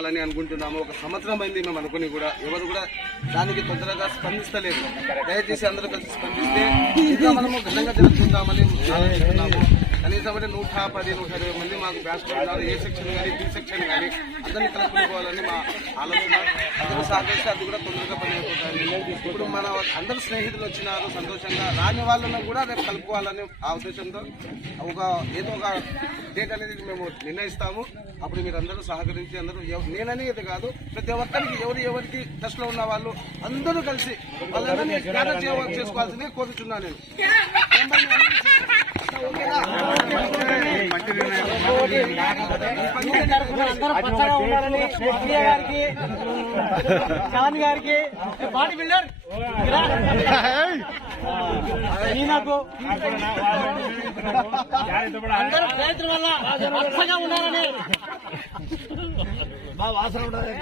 అని అనుకుంటున్నాము. ఒక సంవత్సరం అయింది మేము అనుకుని కూడా ఎవరు కూడా దానికి తొందరగా స్పందిస్తలేదు. దయచేసి అందరూ కలిసి స్పందిస్తే ఇంకా మనము ఘనంగా జరుపుకుంటామని ఆలోచిస్తున్నాము. కనీసం అంటే 110-120 మంది మాకు బ్యాచ్ ఉన్నారు. ఏ సెక్షన్ కానీ బి సెక్షన్ కానీ అందరినీ కలుపుకోవాలని మా ఆలోచన. అందరూ సహకరిస్తే అది కూడా తొందరగా పని అయిపోతుంది. ఇప్పుడు మన అందరూ స్నేహితులు వచ్చినారు సంతోషంగా, రాని వాళ్ళను కూడా రేపు కలుపుకోవాలని ఆ ఉద్దేశంతో ఏదో ఒక డేట్ అనేది మేము నిర్ణయిస్తాము. అప్పుడు మీరు అందరూ సహకరించి అందరూ నేనని ఇది కాదు, ప్రతి ఒక్కరికి ఎవరికి టచ్ లో ఉన్న వాళ్ళు అందరూ కలిసి వాళ్ళని గ్యాదర్ చేసుకోవాల్సిందే కోరుతున్నాను నేను. గారికి బాడీ బిల్డర్ ఈయనకు అందరూ ప్రయత్నం వల్ల అర్థంగా ఉన్నారని మా వాసన ఉండాలి.